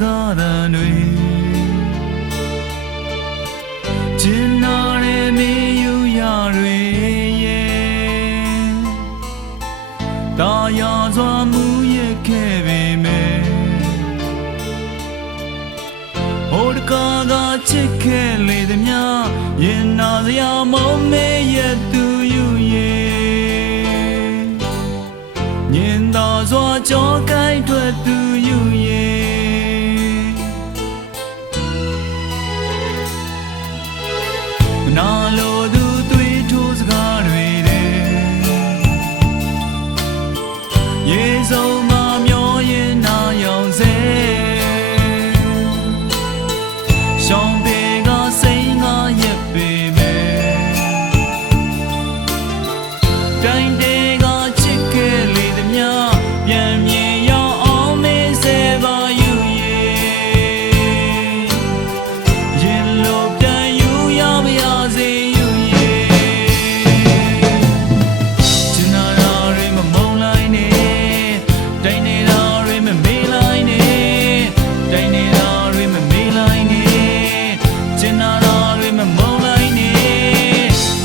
ကားသံတွေကျင်နာတဲ့မေယူရတွေရဲ့တာယာစွာမူရခဲ့ပေမဲ့ဟိုတကားကချစ်ခဲ့လေသည်များရင်နာစရာမုံမေးရသူယူရဲ့ညင်သာစွာကြောကိုင်းထွက်သူယူရဲ့နာလိုသူသွေးထိုးစကားတွေရေစုံမမျောရင်နာရောင်စေရှောင်းပေကစိန်ငါရက်ပေမဲ့တိုင်းတေကချစ်ခဲ့လေသည်များပြန်မြင်ရောက်အောင်မေးစေပါယူရဲ့ရင်လိုပြန်ယူရပါရစေယူရဲ့ကျင်နာရာတွေမမုန်းလိုက်နဲ့တိုင်းနေတာတွေမမေးလိုက်နဲ့တိုင်းနေတာတွေမမေးလိုက်နဲ့ကျင်နာရာတွေမမုန်းလိုက်နဲ့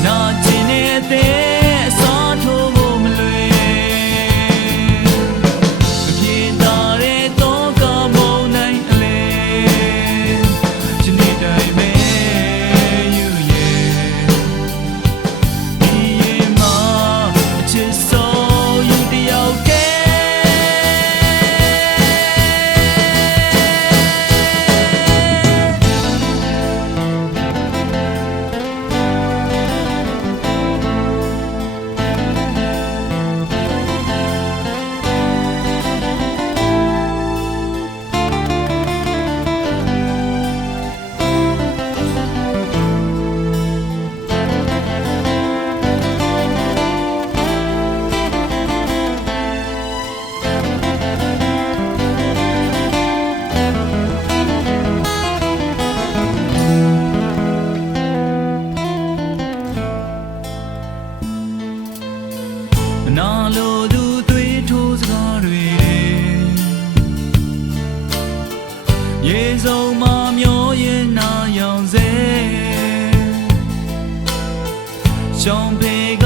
နာကျင်တဲ့အစားထိုးဖို့မလွယ်အပြေတာတဲ့တော့ကမုန်းနိုင်အလေချစ်နေတိုင်းပဲယူရဲ့ဒီမှာအချစ်ဆုံးယူတယောက်တည်းနာလိုသူသွေးထိုးစကားတွေရေစုံမမျောရင်နာရောင်စေရှောင်းပေက